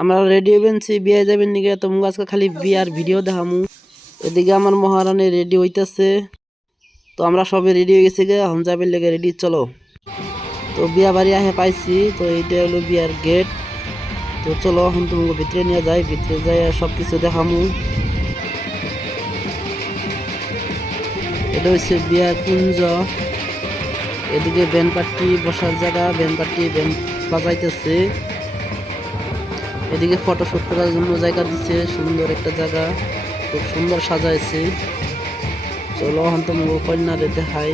আমরা রেডি হইবেনছি বিয়ে যাবেন নিকে, তোমরা আজকে খালি বিয়ার ভিডিও দেখামু। এদিকে আমার মহারানী রেডি হইতেছে, তো আমরা সবাই রেডি হয়ে গেছি গে, এখন যাবেন লেগে রেডি চলো। তো বিয়া বাড়ি আহে পাইছি, তো এইটা হলো বিয়ার গেট। তো চলো এখন তোমাকে ভিতরে নিয়ে যাই, ভিতরে যাই সব কিছু দেখামু। এটা হচ্ছে বিয়ার কুঞ্জ। এদিকে ব্যান্ড পার্টি বসার জায়গা, ব্যান্ড পার্টি ব্যান্ড বাজাইতেছে। এদিকে ফটোশুট করার জন্য জায়গা দিচ্ছে, সুন্দর একটা জায়গা, খুব সুন্দর সাজাইছে। চলো এখন তো কন্যারে দেখাই।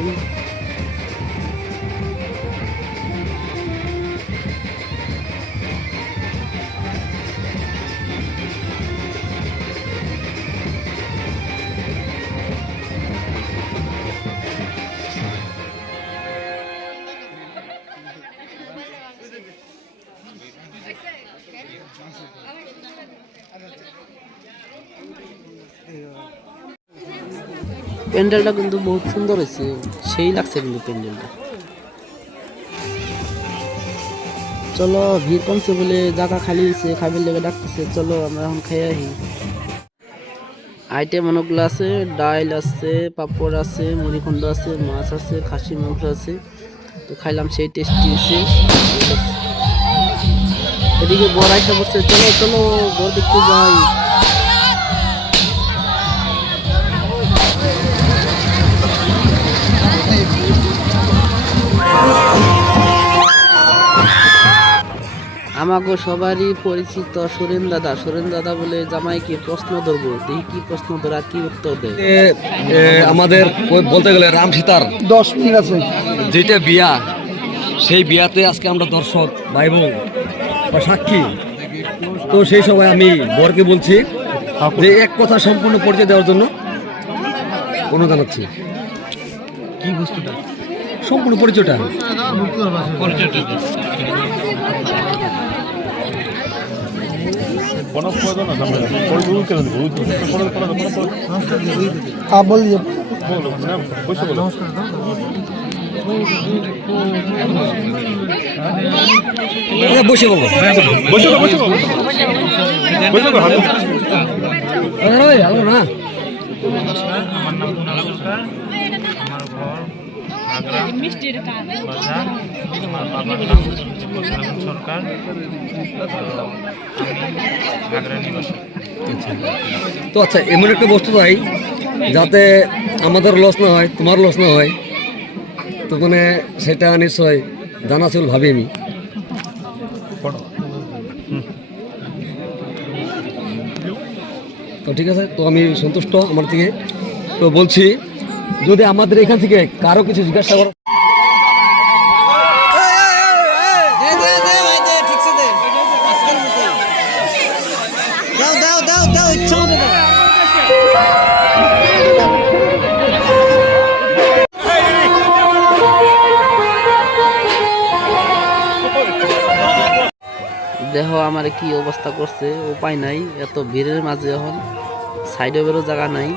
প্যান্ডেলটা কিন্তু বহুত সুন্দর হয়েছে, সেই লাগছে কিন্তু প্যান্ডেলটা। চলো ভিড় কমছে বলে জায়গা খালি হয়েছে, খাবির লেগে ডাকতেছে, চলো আমরা এখন খাই আহি। আইটেম অনেকগুলো আছে, ডাইল আছে, পাপড় আছে, মুড়িখণ্ড আছে, মাছ আছে, খাসি মাংস আছে। তো খাইলাম, সেই টেস্টি হয়েছে। এদিকে বর আইসা বসছে, চলো চলো বর দেখতে যাই। আমাকে সবারই পরিচিত সুরেন দাদা বলে জামাইকে প্রশ্ন ধরবো, দেখি কি প্রশ্ন ধরা, কি উত্তর দেয়। আমাদের বলতে গেলে রাম সীতার 10 মিনিট আছে, যেটা বিয়া, সেই বিয়াতে আজকে আমরা দর্শক ভাই বোন বা সাক্ষী। তো সেই সময় আমি বরকে বলছি যে এক কথা সম্পূর্ণ পরিচয় দেওয়ার জন্য অনুরোধ জানাচ্ছি। কি বস্তুটা সম্পূর্ণ পরিচয়টা বসে বলবো। না আমার নাম সরকার, আমার ঘর আগ্রা বাজার, আমার বাবার নাম সরকার, আমি আগ্রা নিবাসী। তো আচ্ছা, এমন একটা বস্তু চাই যাতে আমাদের লস না হয়, তোমার লস না হয়। তো মানে সেটা নিশ্চয় জানা ছিল, ভাবি আমি। তো ঠিক আছে, তো আমি সন্তুষ্ট আমার থেকে। তো বলছি, যদি আমাদের এখান থেকে কারো কিছু জিজ্ঞাসা করো, দেখো আমার কি অবস্থা করছে, উপায় নাই, এত ভিড়ের মাঝে এখন সাইডে বেরো জায়গা নাই।